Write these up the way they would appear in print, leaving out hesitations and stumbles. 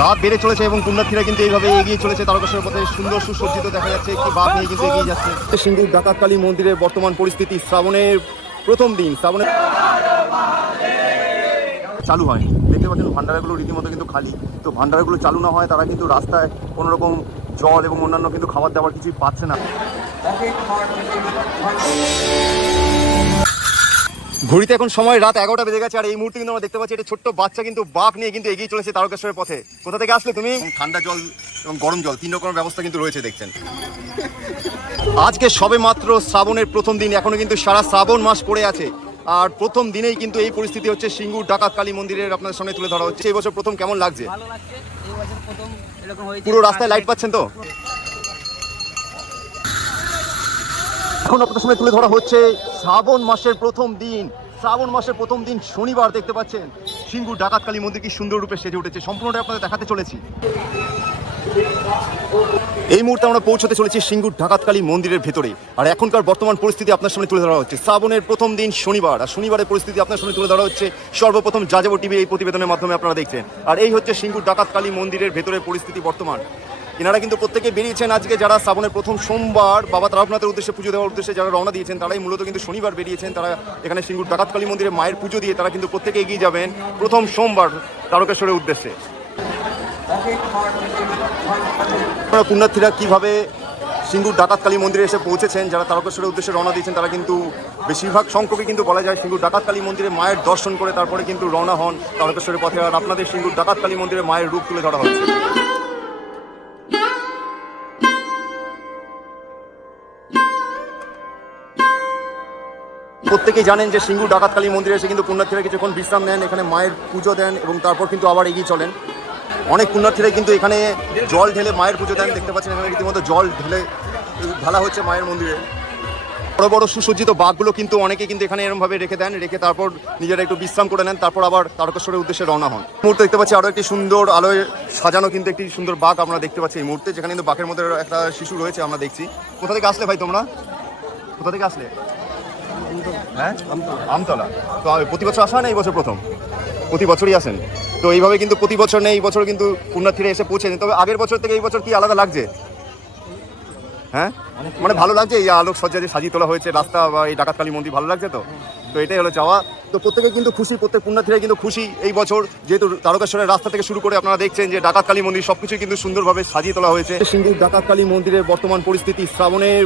রাত বেড়ে চলেছে এবং পুণ্যার্থীরা কিন্তু এইভাবে এগিয়ে চলেছে তারকেশ্বরের পথে। সুন্দর সুসজ্জিত দেখা যাচ্ছে একটি বাঘ নিয়ে কিন্তু এগিয়ে যাচ্ছে। সিঙ্গুর ডাকাতকালী মন্দিরের বর্তমান পরিস্থিতি, শ্রাবণের প্রথম দিন, শ্রাবণের চালু হয়নি। দেখতে পাচ্ছেন ভান্ডারাগুলো রীতিমতো কিন্তু খালি। তো ভান্ডারাগুলো চালু না হয় তারা কিন্তু রাস্তায় কোনোরকম জল এবং অন্যান্য কিন্তু খাবার দাবার কিছুই পাচ্ছে না। ঘড়িতে এখন সময় রাত 11টা বেজে গেছে, আর এই মুহূর্তে কিন্তু আমরা দেখতে পাচ্ছি একটা ছোট্ট বাচ্চা কিন্তু বাঘ নিয়ে কিন্তু এগিয়ে চলেছে তারকেশ্বরের পথে। কোথা থেকে আসলে তুমি? ঠান্ডা জল এবং গরম জল 3 রকমের ব্যবস্থা কিন্তু রয়েছে দেখছেন। আজকে সবে মাত্র শ্রাবণের প্রথম দিন, এখনো কিন্তু সারা শ্রাবণ মাস পড়ে আছে। আর প্রথম দিনেই কিন্তু এই পরিস্থিতি হচ্ছে সিঙ্গুর ডাকাতকালী মন্দিরের আপনাদের সামনে তুলে ধরা হচ্ছে। এই বছর প্রথম কেমন লাগছে? পুরো রাস্তায় লাইট পাচ্ছেন তো? এখন আপনাদের সামনে তুলে ধরা হচ্ছে শ্রাবণ মাসের প্রথম দিন। শ্রাবণ মাসের প্রথম দিন শনিবার দেখতে পাচ্ছেন সিঙ্গুর ডাকাতকালী মন্দির কি সুন্দর রূপে সেজে উঠেছে। সম্পূর্ণটা আপনাদের দেখাতে চলেছি। এই মুহূর্তে আমরা পৌঁছতে চলেছি সিঙ্গুর ডাকাতকালী মন্দিরের ভেতরে। আর এখনকার বর্তমান পরিস্থিতি আপনার সামনে তুলে ধরা হচ্ছে শ্রাবণের প্রথম দিন শনিবার। আর শনিবারের পরিস্থিতি আপনার সামনে তুলে ধরা হচ্ছে সর্বপ্রথম যাযাবর টিভি এই প্রতিবেদনের মাধ্যমে আপনারা দেখছেন। আর এই হচ্ছে সিঙ্গুর ডাকাতকালী মন্দিরের ভেতরের পরিস্থিতি বর্তমান। এনারা কিন্তু প্রত্যেকে বেরিয়েছেন আজকে, যারা শ্রাবণের প্রথম সোমবার বাবা তারকনাথের উদ্দেশ্যে পুজো দেওয়ার উদ্দেশ্যে যারা রওনা দিয়েছেন তারাই মূলত কিন্তু শনিবার বেরিয়েছেন। তারা এখানে সিঙ্গুর ডাকাতকালী মন্দিরে মায়ের পুজো দিয়ে তারা কিন্তু প্রত্যেকে এগিয়ে যাবেন প্রথম সোমবার তারকেশ্বরের উদ্দেশ্যে। পুণ্যার্থীরা কিভাবে সিঙ্গুর ডাকাতকালী মন্দিরে এসে পৌঁছেছেন, যারা তারকেশ্বরের উদ্দেশ্যে রওনা দিয়েছেন তারা কিন্তু বেশিরভাগ সংখ্যকই কিন্তু বলা যায় সিঙ্গুর ডাকাতকালী মন্দিরে মায়ের দর্শন করে তারপরে কিন্তু রওনা হন তারকেশ্বরের পথে। আর আপনাদের সিঙ্গুর ডাকাতকালী মন্দিরে মায়ের রূপ তুলে ধরা হচ্ছে। প্রত্যেকেই জানেন যে সিঙ্গুর ডাকাতকালী মন্দিরে এসে কিন্তু পুণ্যার্থীরা কিছুক্ষণ বিশ্রাম নেন, এখানে মায়ের পুজো দেন এবং তারপর কিন্তু আবার এগিয়ে চলেন। অনেক পুণ্যার্থীরাই কিন্তু এখানে জল ঢেলে মায়ের পুজো দেন। দেখতে পাচ্ছেন এখানে রীতিমতো জল ঢালা হচ্ছে মায়ের মন্দিরে। বড় বড় সুসজ্জিত বাঘগুলো কিন্তু অনেকে কিন্তু এখানে এরকমভাবে রেখে দেন, রেখে তারপর নিজেরা একটু বিশ্রাম করে নেন, তারপর আবার তারকেশ্বরের উদ্দেশ্যে রওনা হন। মুহূর্তে দেখতে পাচ্ছি আরও একটি সুন্দর আলোয় সাজানো কিন্তু একটি সুন্দর বাঘ আমরা দেখতে পাচ্ছি এই মুহূর্তে, যেখানে কিন্তু বাঘের মধ্যে একটা শিশু রয়েছে আমরা দেখছি। কোথা থেকে আসলে ভাই তোমরা? কোথা থেকে আসলে? হ্যাঁ, আমতলা। তো প্রতি বছর আসা না এই বছর প্রথম? প্রতি বছরই আসেন। তো এইভাবে কিন্তু প্রতি বছর নেই, এই বছর কিন্তু পুণ্যার্থীরা এসে পৌঁছেন। তবে আগের বছর থেকে এই বছর কি আলাদা লাগছে? হ্যাঁ, মানে ভালো লাগছে এই আলোক সজ্জা যে সাজিয়ে তোলা হয়েছে রাস্তা বা এই ডাকাতকালী মন্দির, ভালো লাগছে তো? তো এটাই হলো চাওয়া। তো প্রত্যেকে কিন্তু খুশি, প্রত্যেক পুণ্যার্থীরাই কিন্তু খুশি এই বছর, যেহেতু তারকেশ্বরের রাস্তা থেকে শুরু করে আপনারা দেখছেন যে ডাকাতকালী মন্দির সবকিছুই কিন্তু সুন্দরভাবে সাজিয়ে তোলা হয়েছে। সিঙ্গুর ডাকাতকালী মন্দিরের বর্তমান পরিস্থিতি, শ্রাবণের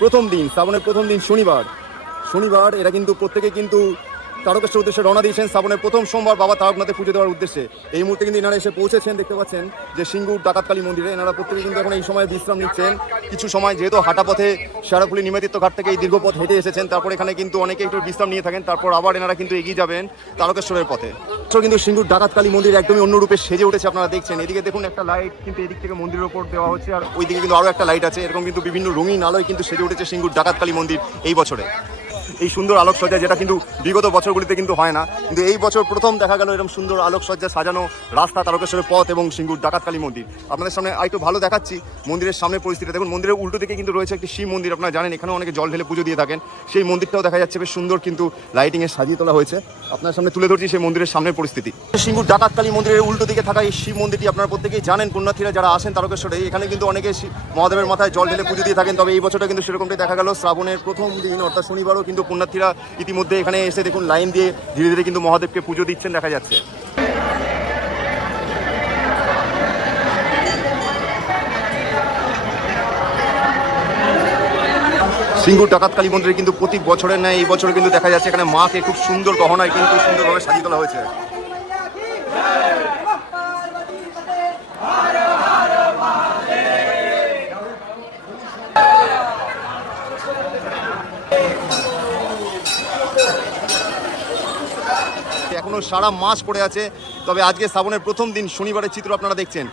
প্রথম দিন, শ্রাবণের প্রথম দিন শনিবার এরা কিন্তু প্রত্যেকে কিন্তু তারকেশ্বর উদ্দেশ্যে রওনা দিয়েছেন শ্রাবণের প্রথম সোমবার বাবা তারকনাথে পুজো দেওয়ার উদ্দেশ্যে। এই মুহূর্তে কিন্তু এনারা এসে পৌঁছেছেন, দেখতে পাচ্ছেন যে সিঙ্গুর ডাকাতকালী মন্দিরে। এনারা প্রত্যেকে কিন্তু এখন এই সময় বিশ্রাম নিচ্ছেন কিছু সময়, যেহেতু হাঁটা পথে শেরাফুলি নিবেদিত ঘাট থেকে এই দীর্ঘ পথ হেঁটে এসেছেন। তারপর এখানে কিন্তু অনেকে একটু বিশ্রাম নিয়ে থাকেন, তারপর আবার এনারা কিন্তু এগিয়ে যাবেন তারকেশ্বরের পথে। কিন্তু সিঙ্গুর ডাকাতকালী মন্দির একদমই অন্য রূপে সেজে উঠেছে আপনারা দেখছেন। এদিকে দেখুন একটা লাইট কিন্তু এদিক থেকে মন্দিরের উপর দেওয়া হচ্ছে, আর ওইদিকে কিন্তু আরও একটা লাইট আছে। এরকম কিন্তু বিভিন্ন রঙিন আলোয় কিন্তু সেজে উঠেছে সিঙ্গুর ডাকাতকালী মন্দির এই বছরে। এই সুন্দর আলোকসজ্জা, যেটা কিন্তু বিগত বছরগুলিতে কিন্তু হয় না, কিন্তু এই বছর প্রথম দেখা গেল এরকম সুন্দর আলোকসজ্জা সাজানো রাস্তা, তারকেশ্বরের পথ এবং সিঙ্গুর ডাকাতকালী মন্দির। আপনাদের সামনে একটু ভালো দেখাচ্ছি মন্দিরের সামনের পরিস্থিতি। দেখুন মন্দিরের উল্টো দিকে কিন্তু রয়েছে একটি শিব মন্দির, আপনারা জানেন এখানেও অনেকে জল ঢেলে পুজো দিয়ে থাকেন। সেই মন্দিরটাও দেখা যাচ্ছে বেশ সুন্দর কিন্তু লাইটিংয়ে সাজিয়ে তোলা হয়েছে। আপনার সামনে তুলে ধরছি সেই মন্দিরের সামনের পরিস্থিতি। সিঙ্গুর ডাকাতকালী মন্দিরের উল্টো দিকে থাকা এই শিব মন্দিরটি আপনারা প্রত্যেকেই জানেন, পুণ্যার্থীরা যারা আসেন তারকেশ্বরে এখানে কিন্তু অনেকে মহাদেবের মাথায় জল ঢেলে পুজো দিয়ে থাকেন। তবে এই বছরটা কিন্তু সেরকমটাই দেখা গেল। শ্রাবণের প্রথম দিন অর্থাৎ শনিবারও কিন্তু পুণ্যার্থীরা ইতিমধ্যে এখানে এসে দেখুন লাইন দিয়ে ধীরে ধীরে কিন্তু মহাদেবকে পুজো দিচ্ছেন দেখা যাচ্ছে। সিঙ্গুর ডাকাতকালী মন্দিরে কিন্তু প্রতি বছরের ন্যায় এই বছর কিন্তু দেখা যাচ্ছে এখানে মাকে খুব সুন্দর গহনায় কিন্তু সুন্দরভাবে সাজিয়ে তোলা হয়েছে। এখনো সারা মাস পড়ে আছে, তবে আজকে শ্রাবণের প্রথম দিন শনিবারের চিত্র আপনারা দেখছেন।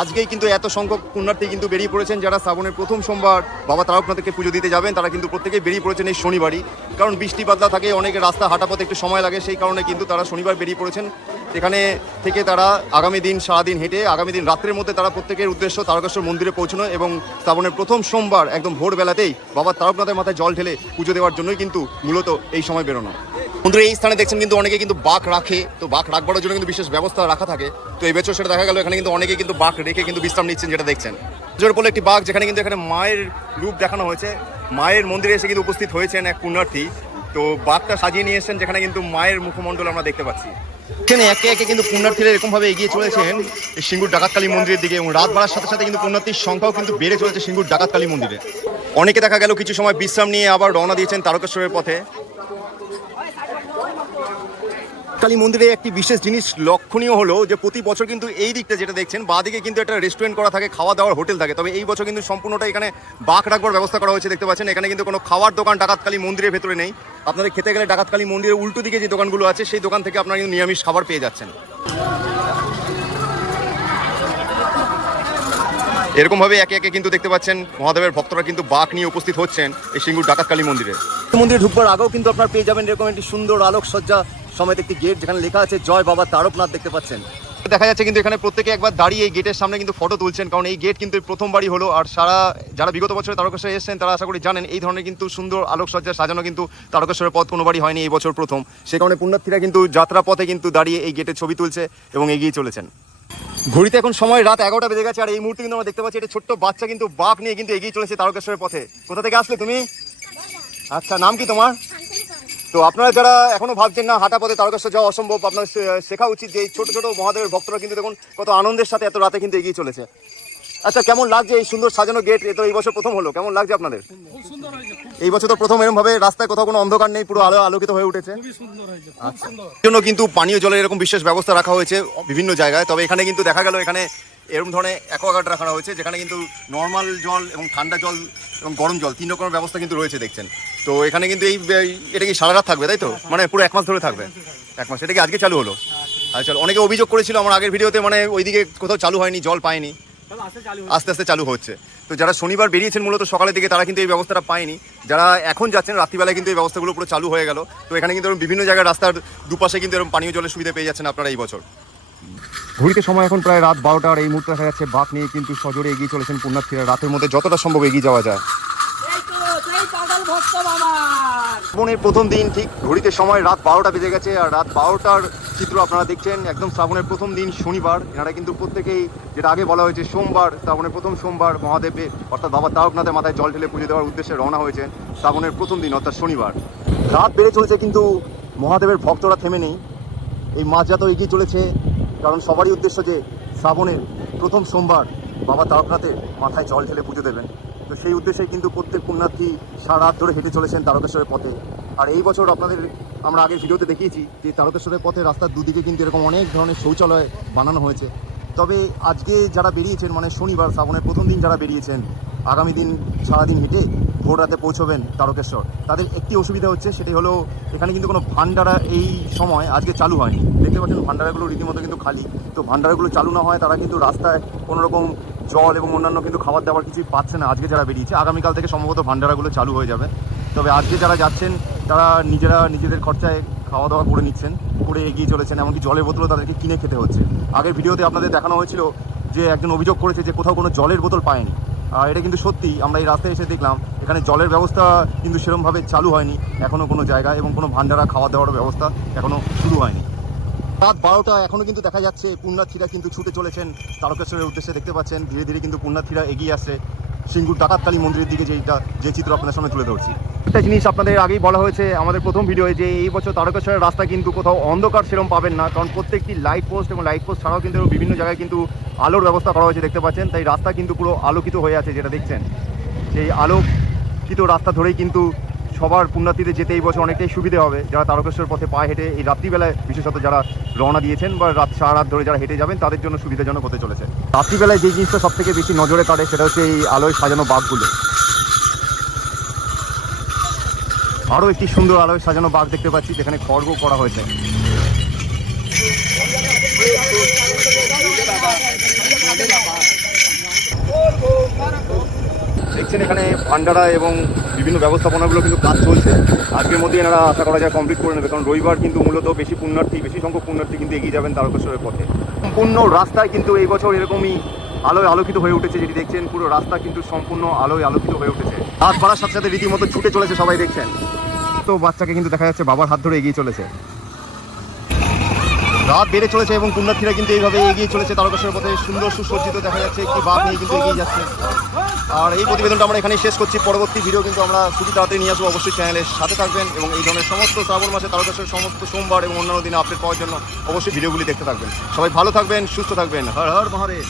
আজকেই কিন্তু এত সংখ্যক পুণ্যার্থী কিন্তু বেরিয়ে পড়েছেন, যারা শ্রাবণের প্রথম সোমবার বাবা তারকনাথকে পুজো দিতে যাবেন তারা কিন্তু প্রত্যেকেই বেরিয়ে পড়েছেন এই শনিবারই। কারণ বৃষ্টি বাদলা থাকে, অনেকে রাস্তা হাঁটা পথে একটু সময় লাগে, সেই কারণে কিন্তু তারা শনিবার বেরিয়ে পড়েছেন। এখানে থেকে তারা আগামী দিন সারাদিন হেঁটে আগামী দিন রাত্রের মধ্যে তারা প্রত্যেকের উদ্দেশ্য তারকেশ্বর মন্দিরে পৌঁছানো এবং শ্রাবণের প্রথম সোমবার একদম ভোরবেলাতেই বাবা তারকনাথের মাথায় জল ঢেলে পুজো দেওয়ার জন্যই কিন্তু মূলত এই সময় বেরোনো। বন্ধুরা এই স্থানে দেখছেন কিন্তু অনেকে কিন্তু বাঘ রাখে, তো বাঘ রাখবার জন্য কিন্তু বিশেষ ব্যবস্থা রাখা থাকে। তো এই বছর সেটা দেখা গেল এখানে কিন্তু অনেকে কিন্তু বাঘ রেখে কিন্তু বিশ্রাম নিচ্ছেন, যেটা দেখছেন জোর বলে একটি বাঘ, যেখানে কিন্তু এখানে মায়ের রূপ দেখানো হয়েছে। মায়ের মন্দিরে এসে কিন্তু উপস্থিত হয়েছেন এক পুণ্যার্থী, তো বাঘটা সাজিয়ে নিয়ে এসেছেন, যেখানে কিন্তু মায়ের মুখমণ্ডল আমরা দেখতে পাচ্ছি। এখানে একে একে কিন্তু পুণ্যার্থীরা এরকমভাবে এগিয়ে চলেছেন এই সিঙ্গুর ডাকাতকালী মন্দিরের দিকে, এবং রাত বাড়ার সাথে সাথে কিন্তু পুণ্যার্থীর সংখ্যাও কিন্তু বেড়ে চলেছে সিঙ্গুর ডাকাতকালী মন্দিরে। অনেকে দেখা গেল কিছু সময় বিশ্রাম নিয়ে আবার রওনা দিয়েছেন তারকেশ্বরের পথে। কালী মন্দিরে একটি বিশেষ জিনিস লক্ষণীয় হলো যে প্রতি বছর কিন্তু এই দিকটা যেটা দেখছেন বাঁদিকে কিন্তু একটা রেস্টুরেন্ট করা থাকে, খাওয়া দাওয়ার হোটেল থাকে। তবে এই বছর কিন্তু সম্পূর্ণটা এখানে বাঘ রাখবার ব্যবস্থা করা হয়েছে, দেখতে পাচ্ছেন। এখানে কিন্তু কোনো খাওয়ার দোকান ডাকাতকালী মন্দিরের ভেতরে নেই। আপনাদের খেতে গেলে ডাকাতকালী মন্দিরের উল্টো দিকে যে দোকানগুলো আছে সেই দোকান থেকে আপনারা কিন্তু নিরামিষ খাবার পেয়ে যাচ্ছেন। এরকমভাবে একে একে কিন্তু দেখতে পাচ্ছেন মহাদেবের ভক্তরা কিন্তু বাঘ নিয়ে উপস্থিত হচ্ছেন এই সিঙ্গুর ডাকাতকালী মন্দিরে। মন্দিরে ঢুকবার আগেও কিন্তু আপনারা পেয়ে যাবেন এরকম একটি সুন্দর আলোকসজ্জা সমেত একটি গেট, যেখানে লেখা আছে জয় বাবা তারকনাথ, দেখতে পাচ্ছেন। দেখা যাচ্ছে কিন্তু এখানে প্রত্যেকে একবার দাঁড়িয়ে এই গেটের সামনে কিন্তু ফটো তুলছেন, কারণ এই গেট কিন্তু প্রথমবারই হলো। আর যারা বিগত বছরে তারকেশ্বরে এসেছেন তারা আশা করি জানেন এই ধরনের কিন্তু সুন্দর আলোকসজ্জা সাজানো কিন্তু তারকেশ্বরের পথ কোনোবারই হয়নি, এই বছর প্রথম। সে কারণে পুণ্যার্থীরা কিন্তু যাত্রা পথে কিন্তু দাঁড়িয়ে এই গেটে ছবি তুলছে এবং এগিয়ে চলেছেন। ঘড়িতে এখন সময় রাত 11টা বেজে গেছে, আর এই মুহূর্তে কিন্তু আমরা দেখতে পাচ্ছি এটা ছোট্ট বাচ্চা কিন্তু বাঘ নিয়ে কিন্তু এগিয়ে চলেছে তারকেশ্বরের পথে। কোথা থেকে আসলে তুমি? আচ্ছা, নাম কি তোমার? তো আপনারা যারা এখনো ভাবছেন না হাঁটা পথে তারকেশ্বর যাওয়া অসম্ভব, আপনার শেখা উচিত যে এই ছোট ছোট মহাদেবের ভক্তরা কিন্তু দেখুন কত আনন্দের সাথে এত রাতে কিন্তু এগিয়ে চলেছে। আচ্ছা, কেমন লাগছে এই সুন্দর সাজানো গেট? এটা এই বছর প্রথম হলো, কেমন লাগছে আপনাদের? এই বছর তো প্রথম এরকম ভাবে রাস্তায় কোথাও কোনো অন্ধকার নেই, পুরো আলো আলোকিত হয়ে উঠেছে। আচ্ছা, এর জন্য কিন্তু পানীয় জলের এরকম বিশেষ ব্যবস্থা রাখা হয়েছে বিভিন্ন জায়গায়। তবে এখানে কিন্তু দেখা গেল এখানে এরকম ধরনের অ্যাকোয়াগার্ড রাখা হয়েছে, যেখানে কিন্তু নর্মাল জল এবং ঠান্ডা জল এবং গরম জল 3 রকমের ব্যবস্থা কিন্তু রয়েছে, দেখছেন। তো এখানে কিন্তু এটা কি সারা রাত থাকবে, তাই তো? মানে পুরো 1 মাস ধরে থাকবে? 1 মাস। এটা কি আজকে চালু হলো? আচ্ছা, অনেকে অভিযোগ করেছিল আমার আগের ভিডিওতে, মানে ওইদিকে কোথাও চালু হয়নি, জল পায়নি, আস্তে আস্তে চালু হচ্ছে। তো যারা শনিবার বেরিয়েছেন মূলত সকালের দিকে তারা কিন্তু এই ব্যবস্থাটা পায়নি, যারা এখন যাচ্ছেন রাত্রিবেলায় কিন্তু এই ব্যবস্থাগুলো পুরো চালু হয়ে গেল। তো এখানে কিন্তু বিভিন্ন জায়গায় রাস্তার দুপাশে কিন্তু এরকম পানীয় জলের সুবিধা পেয়ে যাচ্ছেন আপনারা এই বছর। ঘড়িতে সময় এখন প্রায় রাত 12টা, আর এই মুহূর্তে দেখা যাচ্ছে বাঘ নিয়ে কিন্তু সজোরে এগিয়ে চলেছেন পুণ্যার্থীরা, রাতের মধ্যে যতটা সম্ভব এগিয়ে যাওয়া যায়। শ্রাবণের প্রথম দিন, ঠিক ঘড়িতে সময় রাত 12টা বেজে গেছে, আর রাত 12টার চিত্র আপনারা দেখছেন। একদম শ্রাবণের প্রথম দিন শনিবার, এনারা কিন্তু প্রত্যেকেই, যেটা আগে বলা হয়েছে সোমবার, শ্রাবণের প্রথম সোমবার মহাদেবে অর্থাৎ বাবা তারকনাথের মাথায় জল ঢেলে পুজো দেওয়ার উদ্দেশ্যে রওনা হয়েছেন শ্রাবণের প্রথম দিন অর্থাৎ শনিবার। রাত বেড়ে চলেছে কিন্তু মহাদেবের ভক্তরা থেমে নেই, এই মাঝরাত এগিয়ে চলেছে, কারণ সবারই উদ্দেশ্য যে শ্রাবণের প্রথম সোমবার বাবা তারকনাথের মাথায় জল ঢেলে পুজো দেবেন। তো সেই উদ্দেশ্যে কিন্তু প্রত্যেক পুণ্যার্থী সারা রাত ধরে হেঁটে চলেছেন তারকেশ্বরের পথে। আর এই বছর আপনাদের আমরা আগের ভিডিওতে দেখিয়েছি যে তারকেশ্বরের পথে রাস্তার দুদিকে কিন্তু এরকম অনেক ধরনের শৌচালয় বানানো হয়েছে। তবে আজকে যারা বেরিয়েছেন, মানে শনিবার শ্রাবণের প্রথম দিন যারা বেরিয়েছেন, আগামী দিন সারাদিন হেঁটে ভোর রাতে পৌঁছবেন তারকেশ্বর, তাদের একটি অসুবিধা হচ্ছে, সেটি হলো এখানে কিন্তু কোনো ভান্ডারা এই সময় আজকে চালু হয়নি। দেখতে পাচ্ছেন ভান্ডারাগুলো রীতিমতো কিন্তু খালি। তো ভান্ডারাগুলো চালু না হয় তারা কিন্তু রাস্তায় কোনোরকম জল এবং অন্যান্য কিন্তু খাবার দাবার কিছুই পাচ্ছে না আজকে যারা বেরিয়েছে। আগামীকাল থেকে সম্ভবত ভান্ডারাগুলো চালু হয়ে যাবে। তবে আজকে যারা যাচ্ছেন তারা নিজেদের খরচায় খাওয়া দাওয়া করে নিচ্ছেন, করে এগিয়ে চলেছেন, এমনকি জলের বোতলও তাদেরকে কিনে খেতে হচ্ছে। আগের ভিডিওতে আপনাদের দেখানো হয়েছিল যে একজন অভিযোগ করেছে যে কোথাও কোনো জলের বোতল পায়নি, আর এটা কিন্তু সত্যি। আমরা এই রাস্তায় এসে দেখলাম এখানে জলের ব্যবস্থা কিন্তু সেরকমভাবে চালু হয়নি এখনও কোনো জায়গায়, এবং কোনো ভান্ডারা খাওয়া দাওয়ার ব্যবস্থা এখনও শুরু হয়নি। রাত 12টা এখনও কিন্তু দেখা যাচ্ছে পুণ্যার্থীরা কিন্তু ছুটে চলেছেন তারকেশ্বরের উদ্দেশ্যে, দেখতে পাচ্ছেন ধীরে ধীরে কিন্তু পুণ্যার্থীরা এগিয়ে আসে সিঙ্গুর ডাকাতকালী মন্দিরের দিকে, যে চিত্র আপনাদের সামনে তুলে ধরছি। একটা জিনিস আপনাদের আগেই বলা হয়েছে আমাদের প্রথম ভিডিওয়ে যে এই বছর তারকেশ্বরের রাস্তা কিন্তু কোথাও অন্ধকার সেরকম পাবেন না, কারণ প্রত্যেকটি লাইট পোস্ট এবং লাইট পোস্ট ছাড়াও কিন্তু বিভিন্ন জায়গায় কিন্তু আলোর ব্যবস্থা করা হয়েছে, দেখতে পাচ্ছেন। তাই রাস্তা কিন্তু পুরো আলোকিত হয়ে আছে, যেটা দেখছেন সেই আলোকিত রাস্তা ধরেই কিন্তু সবার পুণ্যার্থীদের যেতে এই বছর অনেকটাই সুবিধে হবে। যারা তারকেশ্বর পথে পায়ে হেঁটে এই রাত্রিবেলায় বিশেষত যারা রওনা দিয়েছেন বা সারা রাত ধরে যারা হেঁটে যাবেন তাদের জন্য সুবিধাজনক হতে চলেছে। রাত্রিবেলায় যে জিনিসটা সব থেকে বেশি নজরে কাটে সেটা হচ্ছে এই আলোয় সাজানো বাঘগুলো। আরও একটি সুন্দর আলোয় সাজানো বাঘ দেখতে পাচ্ছি, যেখানে খড়গ করা হয়েছে। দেখছেন এখানে ভান্ডারা এবং বিভিন্ন ব্যবস্থাপনাগুলো কিন্তু কাজ চলছে। আজকের মধ্যে এনারা আশা করা যায় কমপ্লিট করে নেবে, কারণ রবিবার কিন্তু মূলত বেশি সংখ্যক পুণ্যার্থী কিন্তু এগিয়ে যাবেন তারকেশ্বরের পথে। সম্পূর্ণ রাস্তায় কিন্তু এই বছর এরকমই আলোয় আলোকিত হয়ে উঠেছে, যেটি দেখছেন পুরো রাস্তা কিন্তু সম্পূর্ণ আলোয় আলোকিত হয়ে উঠেছে। রাত বাড়ার সাথে সাথে রীতিমতো ছুটে চলেছে সবাই, দেখছেন। সমস্ত বাচ্চাকে কিন্তু দেখা যাচ্ছে বাবার হাত ধরে এগিয়ে চলেছে। রাত বেড়ে চলেছে এবং পুণ্যার্থীরা কিন্তু এইভাবে এগিয়ে চলেছে তারকেশ্বরের পথে। সুন্দর সুসজ্জিত দেখা যাচ্ছে একটি বাঘ নিয়ে কিন্তু এগিয়ে যাচ্ছে। আর এই প্রতিবেদনটা আমরা এখানেই শেষ করছি। পরবর্তী ভিডিও কিন্তু আমরা খুবই তাড়াতাড়ি নিয়ে আসবো। অবশ্যই চ্যানেলের সাথে থাকবেন এবং এই ধরনের সমস্ত শ্রাবণ মাসে তারকেশ্বরের সমস্ত সোমবার এবং অন্যান্য দিনে আপডেট পাওয়ার জন্য অবশ্যই ভিডিওগুলি দেখতে থাকবেন। সবাই ভালো থাকবেন, সুস্থ থাকবেন। হর হর মহাদেব।